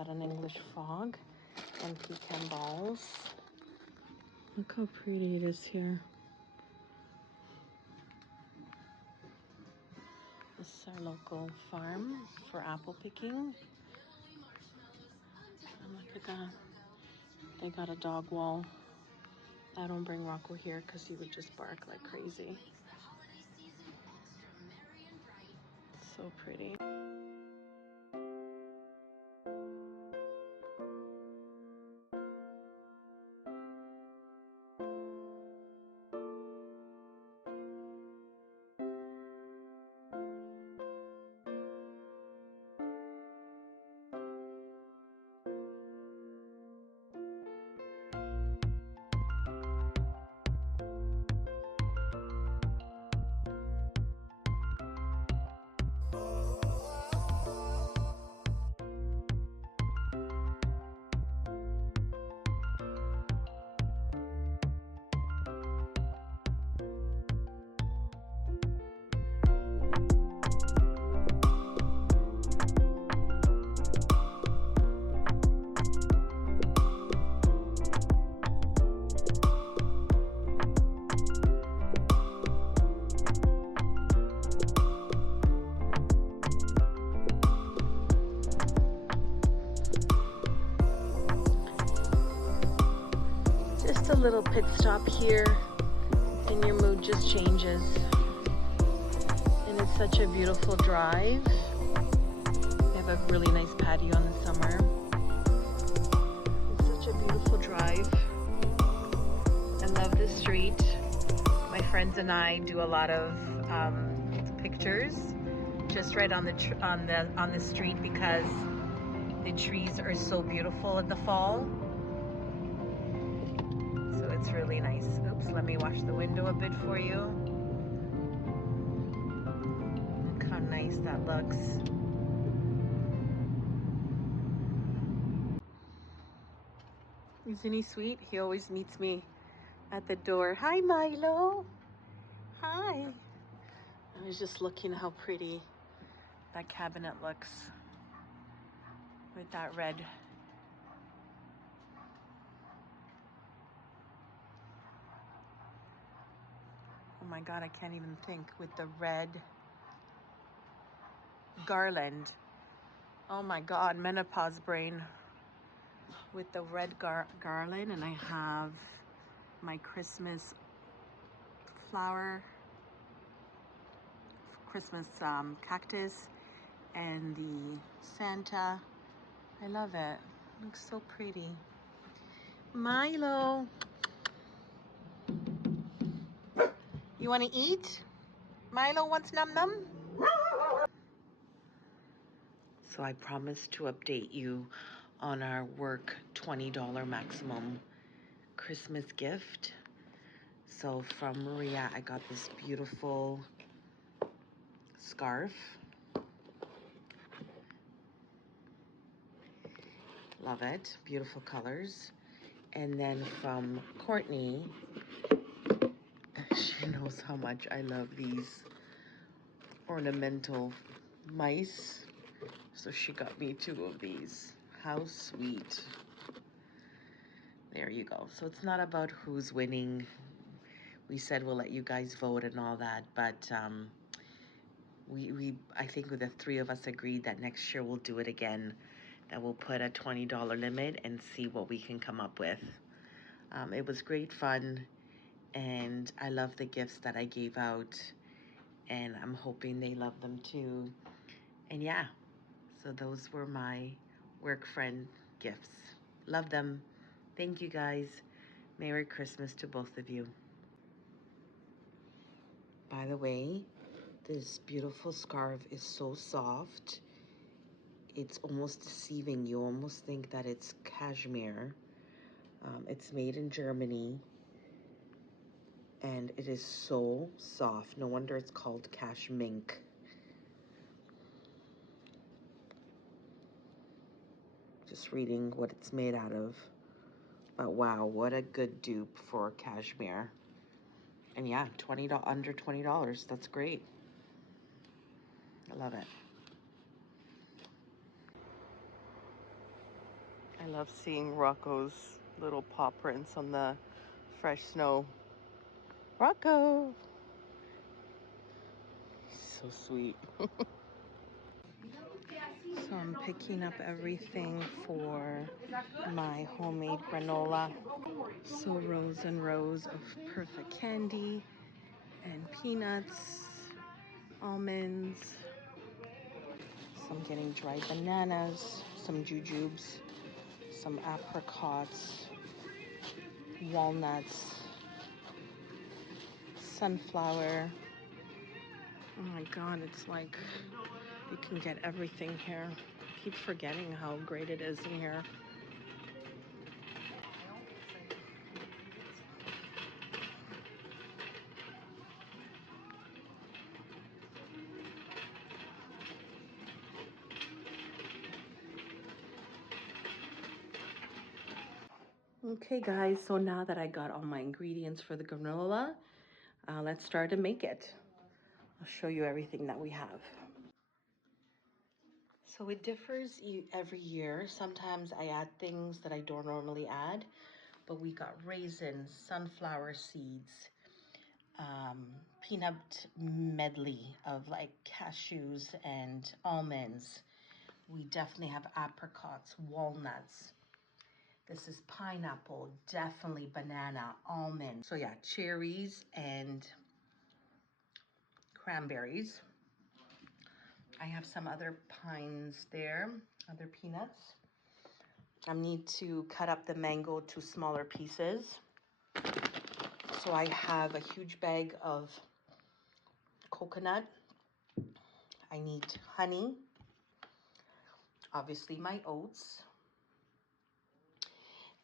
got an English fog and pecan balls. Look how pretty it is here. This is our local farm for apple picking. And look at that. They got a dog wall. I don't bring Rocco here because he would just bark like crazy. So pretty. A little pit stop here and your mood just changes, and it's such a beautiful drive. We have a really nice patio in the summer. It's such a beautiful drive. I love this street. My friends and I do a lot of pictures just right on the street because the trees are so beautiful in the fall. It's really nice. Oops, let me wash the window a bit for you. Look how nice that looks. Isn't he sweet? He always meets me at the door. Hi, Milo. Hi. I was just looking how pretty that cabinet looks with that red. Oh my God, I can't even think, with the red garland. Oh my God, menopause brain. With the red garland, and I have my Christmas flower, Christmas cactus, and the Santa. I love it. It looks so pretty. Milo. You want to eat? Milo wants num num? So I promised to update you on our work $20 maximum Christmas gift. So from Maria, I got this beautiful scarf. Love it. Beautiful colors. And then from Courtney, she knows how much I love these ornamental mice. So she got me 2 of these. How sweet. There you go. So it's not about who's winning. We said we'll let you guys vote and all that, but I think the 3 of us agreed that next year we'll do it again, that we'll put a $20 limit and see what we can come up with. It was great fun, and I love the gifts that I gave out, and I'm hoping they love them too. And yeah, so those were my work friend gifts. Love them. Thank you guys. Merry Christmas to both of you. By the way, this beautiful scarf is so soft. It's almost deceiving. You almost think that it's cashmere. It's made in Germany, and it is so soft. No wonder it's called cash mink. Just reading what it's made out of. But wow, what a good dupe for cashmere. And yeah, under $20. That's great. I love it. I love seeing Rocco's little paw prints on the fresh snow. Rocco! He's so sweet. So I'm picking up everything for my homemade granola. So rows and rows of perfect candy and peanuts, almonds. So I'm getting dried bananas, some jujubes, some apricots, walnuts, sunflower. Oh my God, it's like you can get everything here. I keep forgetting how great it is in here. Okay guys, so now that I got all my ingredients for the granola, let's start to make it. I'll show you everything that we have. So it differs every year. Sometimes I add things that I don't normally add, but we got raisins, sunflower seeds, peanut medley of like cashews and almonds. We definitely have apricots, walnuts. This is pineapple, definitely banana, almond. So yeah, cherries and cranberries. I have some other pines there, other peanuts. I need to cut up the mango to smaller pieces. So I have a huge bag of coconut. I need honey, obviously my oats.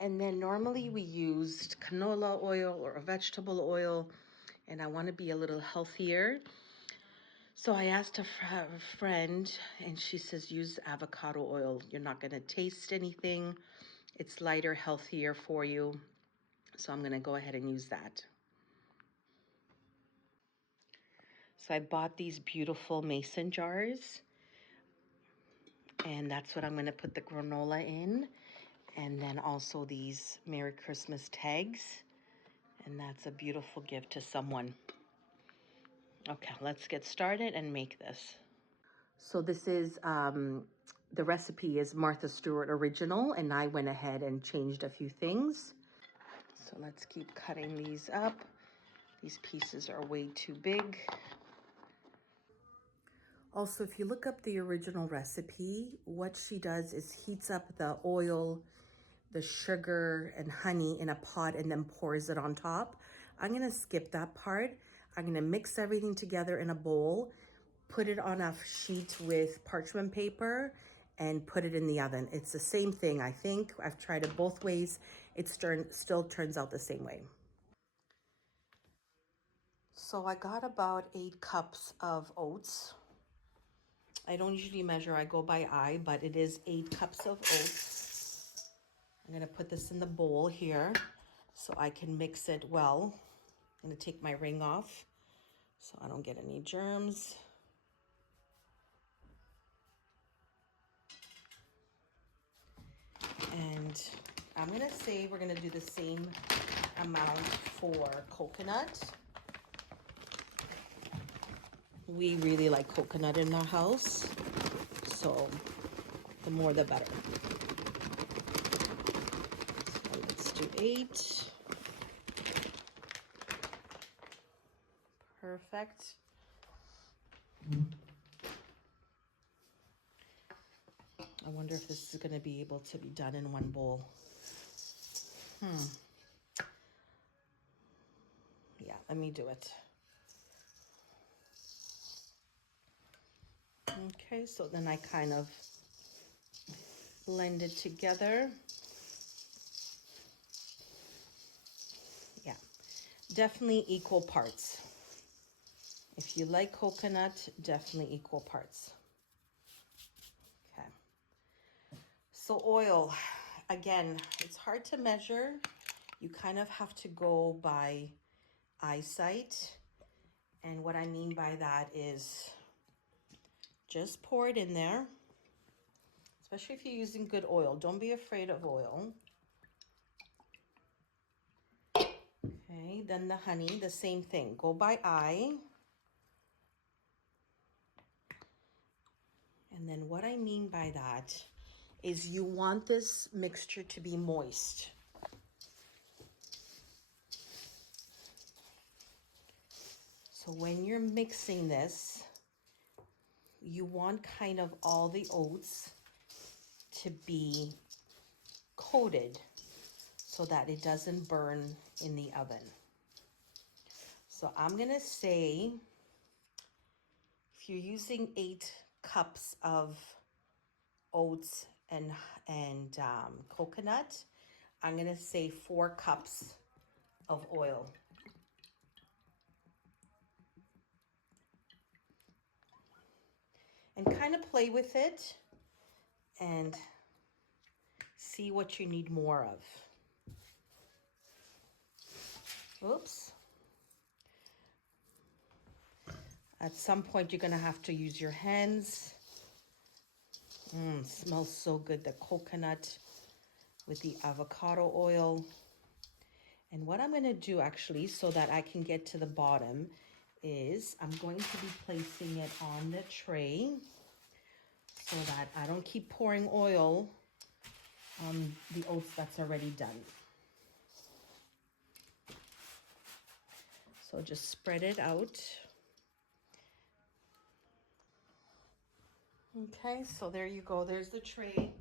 And then normally we used canola oil or vegetable oil, and I want to be a little healthier. So I asked a friend, and she says, use avocado oil. You're not going to taste anything. It's lighter, healthier for you. So I'm going to go ahead and use that. So I bought these beautiful mason jars, and that's what I'm going to put the granola in. And then also these Merry Christmas tags. And that's a beautiful gift to someone. Okay, let's get started and make this. So this is, the recipe is Martha Stewart original, and I went ahead and changed a few things. So let's keep cutting these up. These pieces are way too big. Also, if you look up the original recipe, what she does is heats up the oil, the sugar and honey in a pot and then pours it on top. I'm gonna skip that part. I'm gonna mix everything together in a bowl, put it on a sheet with parchment paper and put it in the oven. It's the same thing, I think. I've tried it both ways. It still turns out the same way. So I got about 8 cups of oats. I don't usually measure, I go by eye, but it is 8 cups of oats. I'm gonna put this in the bowl here so I can mix it well. I'm gonna take my ring off so I don't get any germs. And I'm gonna say we're gonna do the same amount for coconut. We really like coconut in our house, so the more the better. So let's do 8. Perfect. I wonder if this is gonna be able to be done in one bowl. Yeah, let me do it. Okay, so then I kind of blend it together. Yeah, definitely equal parts. If you like coconut, definitely equal parts. Okay. So oil, again, it's hard to measure. You kind of have to go by eyesight. And what I mean by that is just pour it in there. especially if you're using good oil. Don't be afraid of oil. Okay, then the honey, the same thing. Go by eye. And then what I mean by that is you want this mixture to be moist. So when you're mixing this, you want kind of all the oats to be coated so that it doesn't burn in the oven. So I'm gonna say, if you're using 8 cups of oats and coconut, I'm gonna say 4 cups of oil. And kind of play with it and see what you need more of. Oops. At some point, you're gonna have to use your hands. Smells so good, the coconut with the avocado oil. And what I'm gonna do actually, so that I can get to the bottom, is I'm going to be placing it on the tray so that I don't keep pouring oil on the oats that's already done. So just spread it out. Okay, so there you go. There's the tray.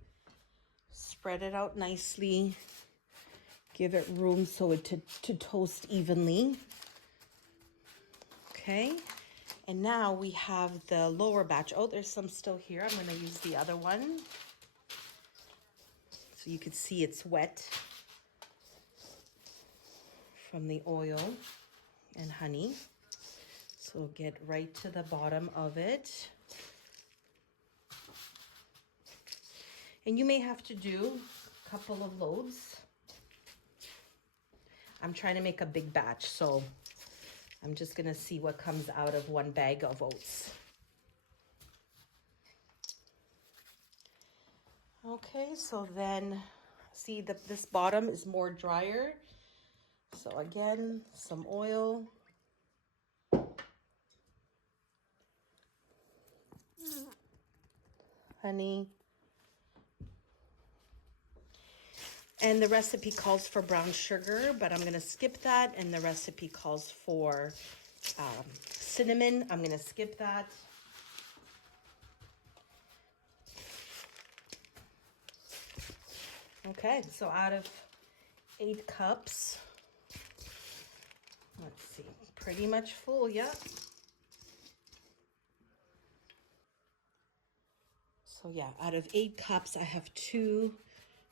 Spread it out nicely. Give it room so it to toast evenly. Okay, and now we have the lower batch. Oh, there's some still here. I'm gonna use the other one. So you can see it's wet from the oil and honey. So get right to the bottom of it. And you may have to do a couple of loads. I'm trying to make a big batch, so I'm just gonna see what comes out of one bag of oats. Okay, so then see this bottom is more drier. So again, some oil. Honey. And the recipe calls for brown sugar, but I'm gonna skip that. And the recipe calls for cinnamon. I'm gonna skip that. Okay, so out of 8 cups, let's see, pretty much full, yeah. So yeah, out of 8 cups, I have 2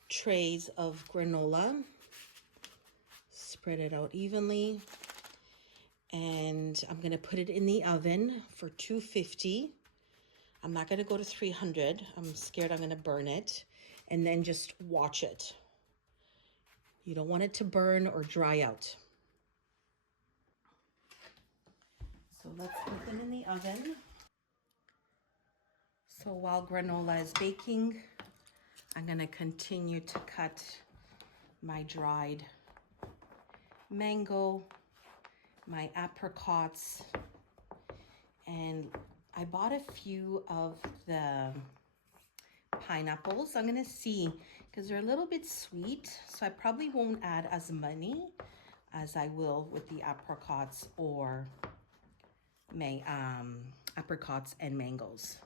trays of granola. Spread it out evenly. And I'm gonna put it in the oven for 250. I'm not gonna go to 300. I'm scared I'm gonna burn it. And then just watch it. You don't want it to burn or dry out. So let's put them in the oven. So while granola is baking, I'm gonna continue to cut my dried mango, my apricots, and I bought a few of the pineapples. I'm gonna see, because they're a little bit sweet, so I probably won't add as many as I will with the apricots or apricots and mangoes.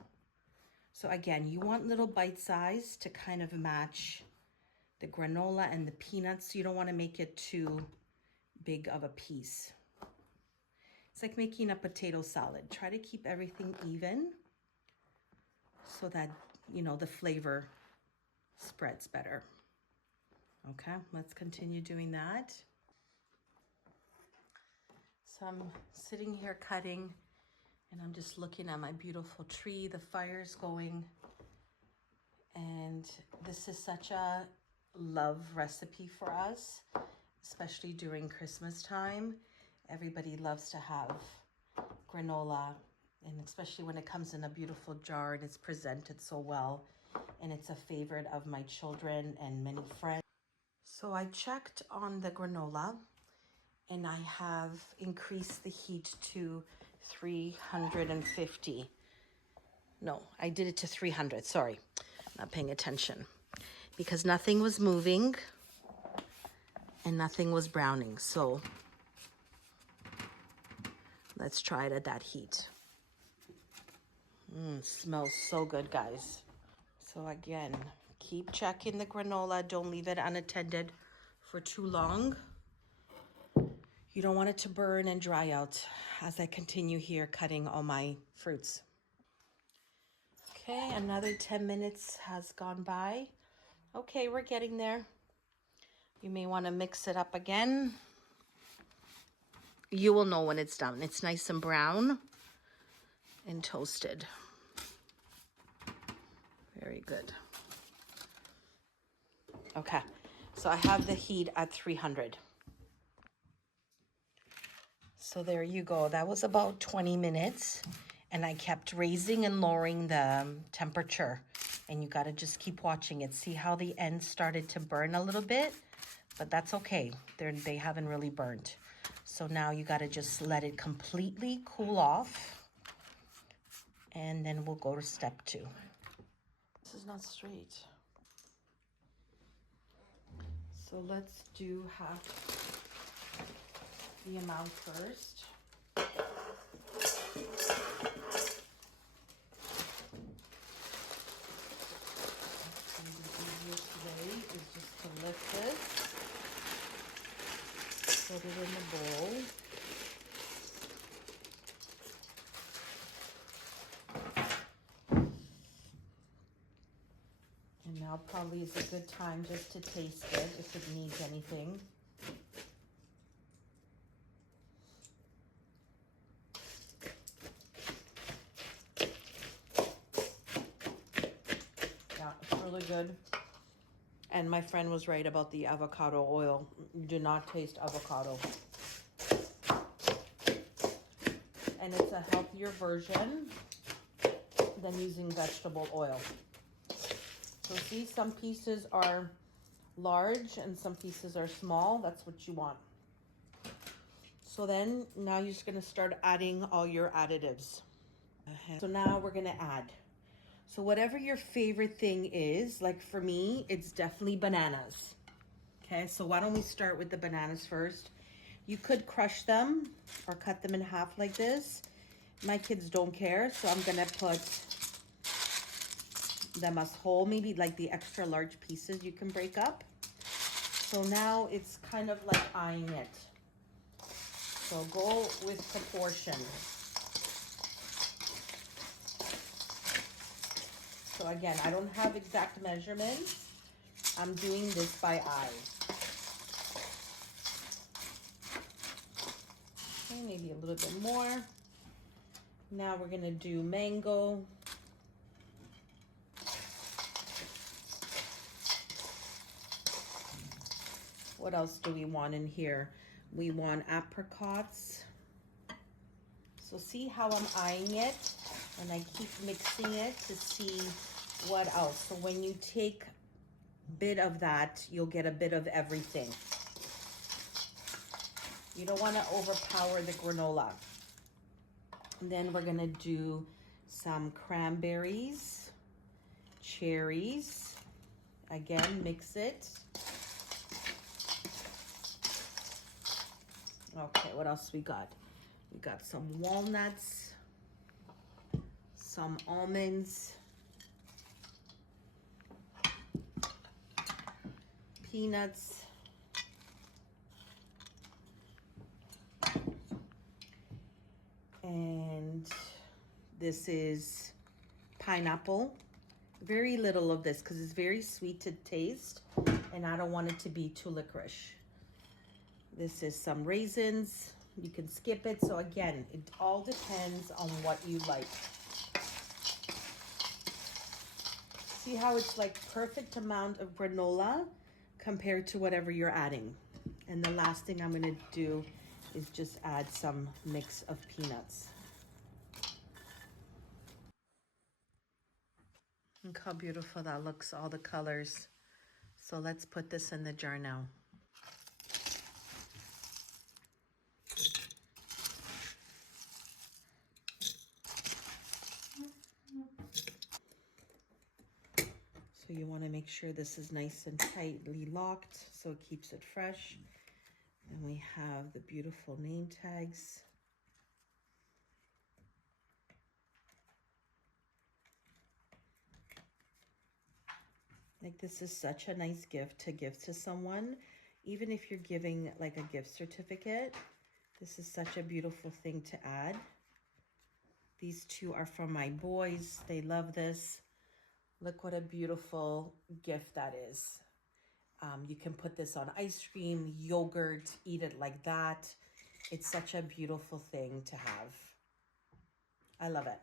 So again, you want little bite size to kind of match the granola and the peanuts. You don't want to make it too big of a piece. It's like making a potato salad. Try to keep everything even so that, you know, the flavor spreads better. Okay, let's continue doing that. So I'm sitting here cutting and I'm just looking at my beautiful tree. The fire's going. And this is such a love recipe for us, especially during Christmas time. Everybody loves to have granola, and especially when it comes in a beautiful jar and it's presented so well. and it's a favorite of my children and many friends. So I checked on the granola, and I have increased the heat to 350. No, I did it to 300. Sorry, not paying attention. Because nothing was moving and nothing was browning. So let's try it at that heat. Smells so good, guys. So again, keep checking the granola. Don't leave it unattended for too long. You don't want it to burn and dry out as I continue here cutting all my fruits. Okay, another 10 minutes has gone by. Okay, we're getting there. You may want to mix it up again. You will know when it's done. It's nice and brown and toasted. Very good. Okay, so I have the heat at 300. So there you go. That was about 20 minutes. And I kept raising and lowering the temperature. And you got to just keep watching it. See how the ends started to burn a little bit? But that's okay. They haven't really burnt. So now you got to just let it completely cool off. And then we'll go to step 2. This is not straight. So let's do half the amount first. Today is just to lift this, put it in the bowl. And now probably is a good time just to taste it if it needs anything. Yeah, it's really good. And my friend was right about the avocado oil. You do not taste avocado. And it's a healthier version than using vegetable oil. So see, some pieces are large and some pieces are small. That's what you want. So then now you're just gonna start adding all your additives. So now we're gonna add. So whatever your favorite thing is, like for me, it's definitely bananas. Okay, so why don't we start with the bananas first? You could crush them or cut them in half like this. My kids don't care, so I'm gonna put them as whole, maybe like the extra large pieces you can break up. So now it's kind of like eyeing it. So go with proportion. So again, I don't have exact measurements. I'm doing this by eye. Okay, maybe a little bit more. Now we're gonna do mango. What else do we want in here? We want apricots. So see how I'm eyeing it? And I keep mixing it to see what else. So when you take a bit of that, you'll get a bit of everything. You don't want to overpower the granola. And then we're gonna do some cranberries, cherries. Again, mix it. Okay, what else we got? We got some walnuts, some almonds, peanuts, and this is pineapple. Very little of this because it's very sweet to taste and I don't want it to be too licorice. This is some raisins. You can skip it. So again, it all depends on what you like. See how it's like perfect amount of granola compared to whatever you're adding. And the last thing I'm gonna do is just add some mix of peanuts. Look how beautiful that looks, all the colors. So let's put this in the jar now. So you want to make sure this is nice and tightly locked so it keeps it fresh. And we have the beautiful name tags. Like, this is such a nice gift to give to someone. Even if you're giving like a gift certificate, this is such a beautiful thing to add. These two are from my boys. They love this. Look what a beautiful gift that is. You can put this on ice cream, yogurt, eat it like that. It's such a beautiful thing to have. I love it.